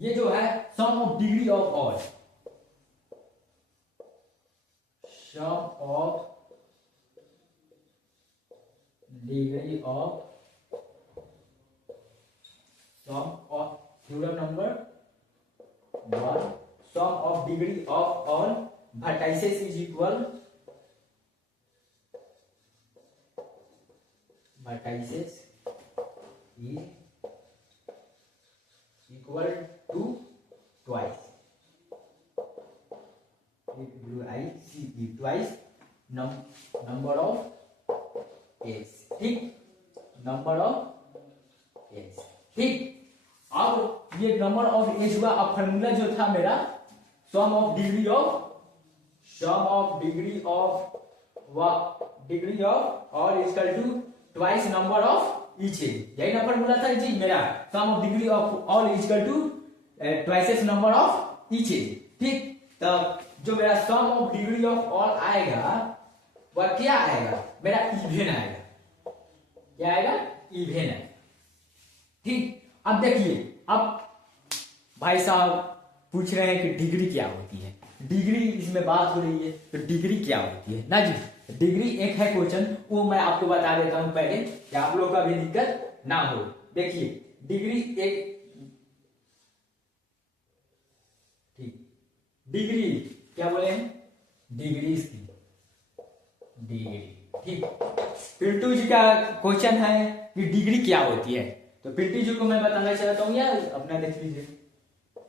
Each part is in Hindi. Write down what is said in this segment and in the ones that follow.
ये जो है sum of degree of all, sum of degree of sum of theorem number 1, sum of degree of all vertices is equal, vertices is equal to twice, twice number of eggs, ठीक, नंबर ऑफ एग्स, ठीक। अब ये नंबर ऑफ एग्स हुआ। अब फार्मूला जो था मेरा sum of degree of all equal to twice number of each एग, यही ना फार्मूला था जी मेरा, sum of degree of all equal to twices number of each एग, ठीक। तब जो मेरा sum of degree of all आएगा वह क्या आएगा, मेरा इवेन आएगा, क्या आएगा, इवेन है, ठीक। अब देखिए, अब भाई साहब पूछ रहे हैं कि डिग्री क्या होती है, डिग्री इसमें बात हो रही है तो डिग्री क्या होती है ना जी। डिग्री एक है क्वेश्चन, वो मैं आपको बता देता हूं पहले कि आप लोगों का भी दिक्कत ना हो। देखिए डिग्री एक, ठीक, डिग्री क्या बोले हैं, डिग्री की डिग्री, ठीक। पिंटू जी का क्वेश्चन है कि डिग्री क्या होती है, तो पिंटू जी को मैं बताना चाहता हूं, यार अपना देख लीजिए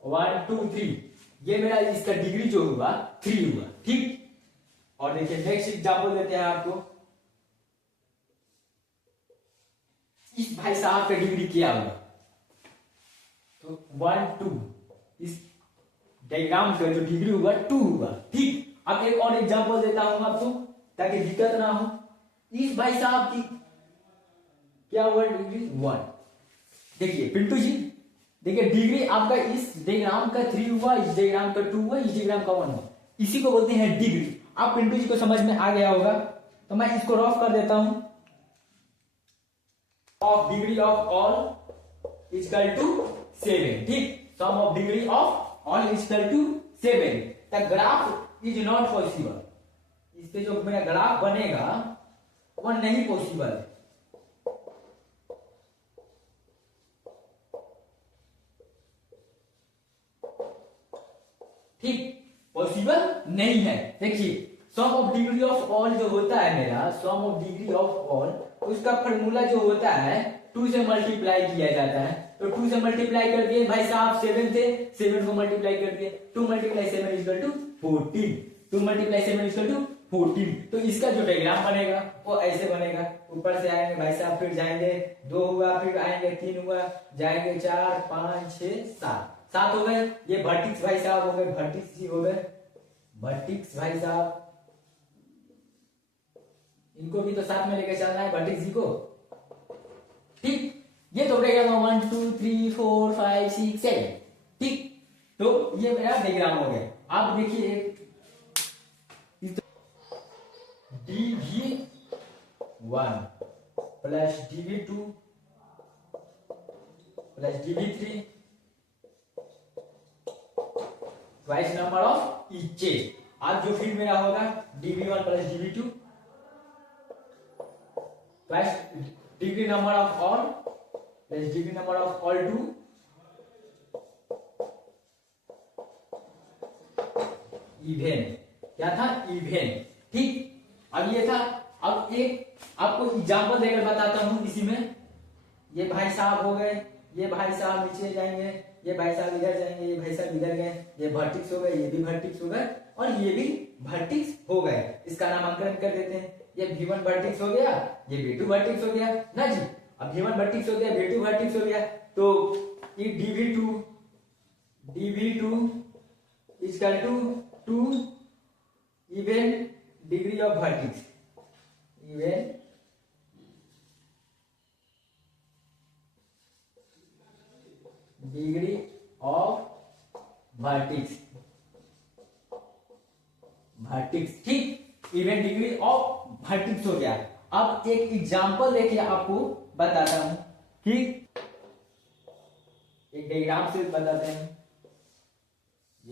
1 2 3, ये मेरा इसका डिग्री जो हुआ 3 हुआ, ठीक। और देखिए नेक्स्ट एग्जांपल देते हैं आपको, इस भाई साहब का डिग्री क्या हुआ, तो 1 2, इस डायग्राम का जो डिग्री हुआ 2 हुआ, ठीक। अब एक और एग्जांपल देता हूं आपको ताकि दिक्कत ना हो। इस भाई साहब की क्या हुआ डिग्री 1, देखिए पिंटू जी, देखिए डिग्री आपका इस डायग्राम का 3 हुआ, इस डायग्राम का 2 हुआ, इस डायग्राम का 1 हुआ, इसी को बोलते हैं डिग्री। आप पिंटू जी को समझ में आ गया होगा, तो मैं इसको रफ कर देता हूं, of degree of all equal to 7, ठीक। Sum of degree of all equal to 7, the graph is not possible, इस पे जो मेरा ग्राफ बनेगा वह नहीं पॉसिबल है, ठीक, पॉसिबल नहीं है। देखिए सम ऑफ डिग्री ऑफ ऑल जो होता है मेरा, sum of degree of all, उसका फार्मूला जो होता है 2 से मल्टीप्लाई किया जाता है, तो 2 से मल्टीप्लाई कर दिए भाई साहब, 7 थे, 7 को मल्टीप्लाई कर दिए, 2 multiply 7 equal to 14, 2 multiply 7 equal to 14। तो इसका जो डायग्राम बनेगा वो ऐसे बनेगा, ऊपर से आएंगे भाई साहब, फिर जाएंगे 2 हुआ, फिर आएंगे 3 हुआ, जाएंगे 4 5 6 7 हो गए, ये वर्टिक्स भाई साहब हो गए, वर्टिक्स जी हो गए, वर्टिक्स भाई साहब, इनको भी तो साथ में लेकर चलना है वर्टिक्स जी को, ठीक। ये तो रहेगा 1 2 3 4 5 6 7, ठीक। तो ये मेरा डायग्राम हो गया। आप देखिए dv1 plus dv2 plus dv3 twice number of each एग। आज जो फिर मेरा होगा dv1 plus dv2 twice degree number of all plus degree number of all to even, क्या था, इवेन, ठीक। अब ये था। अब एक आपको एग्जांपल देकर बताता हूं इसी में, ये भाई साहब हो गए, ये भाई साहब नीचे जाएंगे, ये भाई साहब इधर जाएंगे, ये भाई साहब इधर गए, ये वर्टिक्स हो गए, ये भी वर्टिक्स हो गए और ये भी वर्टिक्स हो गए। इसका नामांकन कर देते हैं, ये V1 वर्टिक्स हो गया, ये V2 वर्टिक्स हो गया ना जी। अब V1 वर्टिक्स हो गया, V2 वर्टिक्स हो गया, तो ये dv2 equal to 2 even degree of vertices, even degree of vertices, vertices, ठीक। इवेन डिग्री ऑफ वर्टिक्स हो गया। अब एक एग्जांपल देखिए आपको बताता हूं कि एक डायग्राम से बताते हैं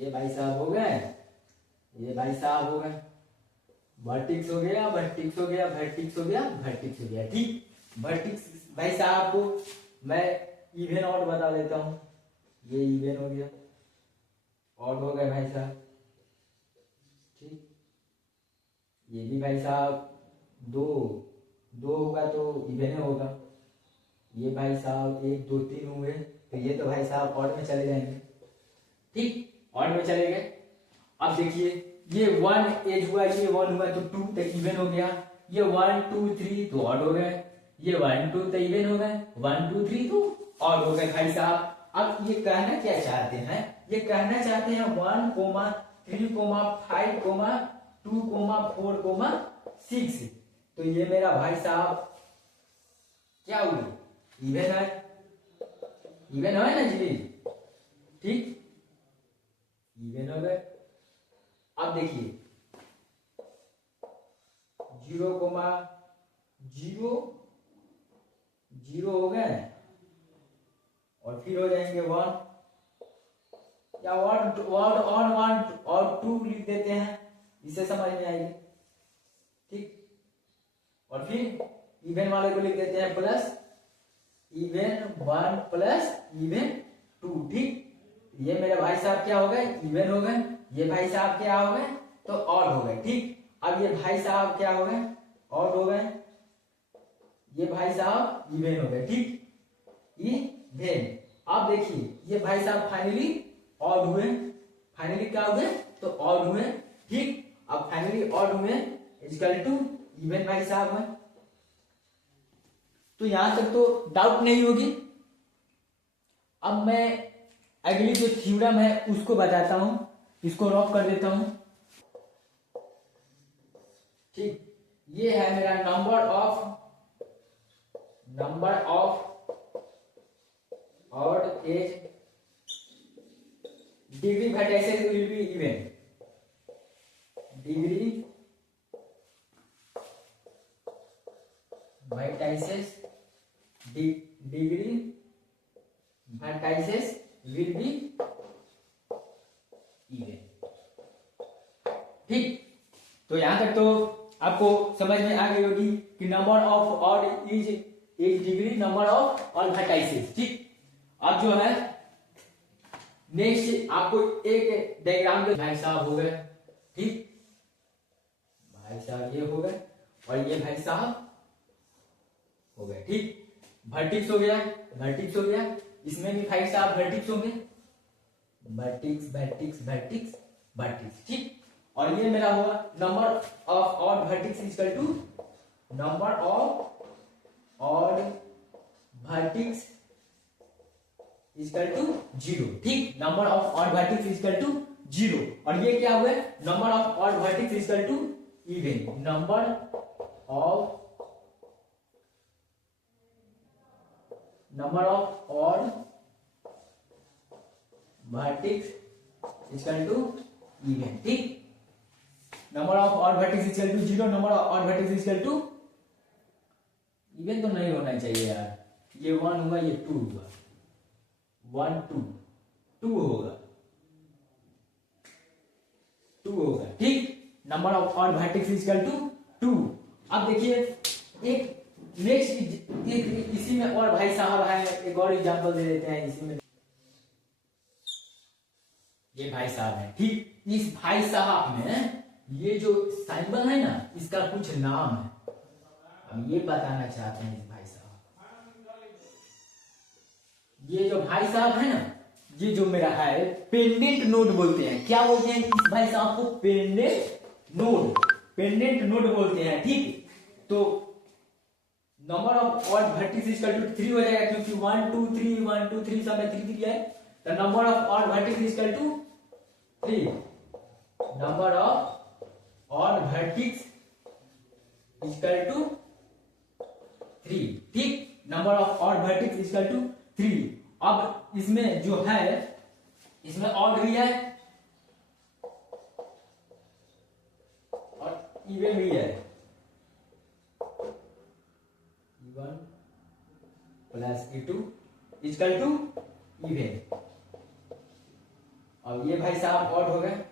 ये भाई साहब हो गए, ये भाई साहब हो गए, वर्टिक्स हो गया, वर्टिक्स हो गया, वर्टिक्स हो गया, वर्टिक्स हो गया। ठीक, वर्टिक्स भाई साहब को मैं इवन ऑड बता देता हूं। ये इवन हो गया, ऑड हो गए भाई साहब। ठीक, ये भी भाई साहब दो दो होगा तो इवन होगा। ये भाई साहब 1 2 3 हुए तो ये तो भाई साहब ऑड में चले जाएंगे। ठीक, ऑड में चले गए। अब देखिए ये 1 एज हुआ, ये 1 हुआ तो 2 तो इवन हो गया। ये 1 2 3 तो ऑड हो गए, ये 1 2 तो इवन हो गए, 1 2 3 तो ऑड हो गए भाई साहब। अब ये कहना क्या चाहते हैं, ये कहना चाहते हैं 1 3 5 2 4 6। तो ये मेरा भाई साहब क्या हुआ, इवन है, इवन है ना जी। ठीक, इवन हो गए। अब देखिए 0 0 0 हो गए और फिर हो जाएंगे 1 या 1 और 2 लिख देते हैं, इसे समझ में आएगी। ठीक, और फिर इवन वाले को लिख देते हैं प्लस इवन 1 प्लस इवन 2। ठीक, ये मेरे भाई साहब क्या हो गए, इवन हो गए। ये भाई साहब क्या हो गए, तो ऑड हो गए। ठीक, अब ये भाई साहब क्या हो गए, ऑड हो गए। ये भाई साहब इवन हो गए। ठीक, इवन। अब देखिए ये भाई साहब फाइनली ऑड हुए, फाइनली क्या हुए, तो ऑड हुए। ठीक, अब फाइनली ऑड हुए इक्वल टू इवन भाई साहब में। तो यहां तक तो डाउट नहीं होगी। अब मैं अगली जो थ्योरम है उसको बताता हूं, इसको रॉक कर देता हूं। ठीक, ये है मेरा number of odd edge degree vertices will be even, degree vertices degree vertices will be even। ठीक, तो यहां तक तो आपको समझ में आ गई होगी कि number of odd is degree number of all vertices। ठीक, अब जो है नेक्स्ट आपको एक डायग्राम के भाई साहब हो गए। ठीक, भाई साहब ये हो गए और ये भाई साहब हो गए। ठीक, वर्टिक्स हो गया, वर्टिक्स हो गया, इसमें भी भाई साहब वर्टिक्स होंगे, वर्टिक्स वर्टिक्स वर्टिक्स वर्टिक्स। ठीक, और ये मेरा हुआ number of odd vertices equal to number of odd vertices equal to 0। ठीक, number of odd vertices equal to 0। और ये क्या हुए, number of odd vertices equal to even, number of odd vertices equal to even. ठीक, number of odd vertices equal to 0, number of odd vertices equal to even. तो नहीं होना चाहिए यार, ये 1 हुआ, ये 2 हुआ, 1 2 2 होगा, 2 होगा। ठीक, number of odd vertices equal to 2। अब देखिए एक नेक्स्ट एक इसी में और भाई साहब है, एक और एग्जांपल दे देते हैं इसी में। ये भाई साहब है। ठीक, इस भाई साहब में ये जो सिंबल है ना, इसका कुछ नाम है, हम ये बताना चाहते हैं। इस भाई साहब, ये जो भाई साहब है ना, ये जो मेरा है पेंडेंट नोड बोलते हैं। क्या बोलते हैं इस भाई साहब को, पेंडेंट नोड बोलते हैं। ठीक, तो number of odd vertices equal to 3 हो जाएगा, क्योंकि 1 2 3 1 2 3 सब में 3 3 है। तो number of odd vertices equal to 3, number of odd vertices equal to 3। ठीक, number of odd vertices equal to 3। अब इसमें जो है, इसमें ऑड भी है और इवन भी है, E1 plus E2 equal to even. और ये भाई साहब ऑड हो गए,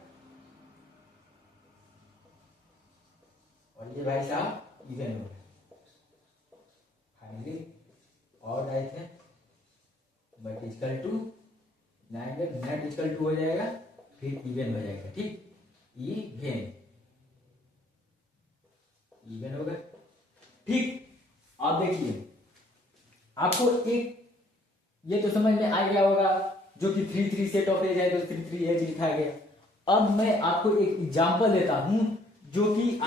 और ये भाई साहब इवन हो गए। फाइनली ऑड आए थे, but equal to net equal to हो जाएगा, फिर इवन हो जाएगा। ठीक, इवन हो गए। ठीक, अब देखिए आपको एक ये तो समझ में आ गया होगा, जो कि 3 सेट ऑफ एज है तो 3 एज लिखा गया। अब मैं आपको एक एग्जांपल देता हूं जो कि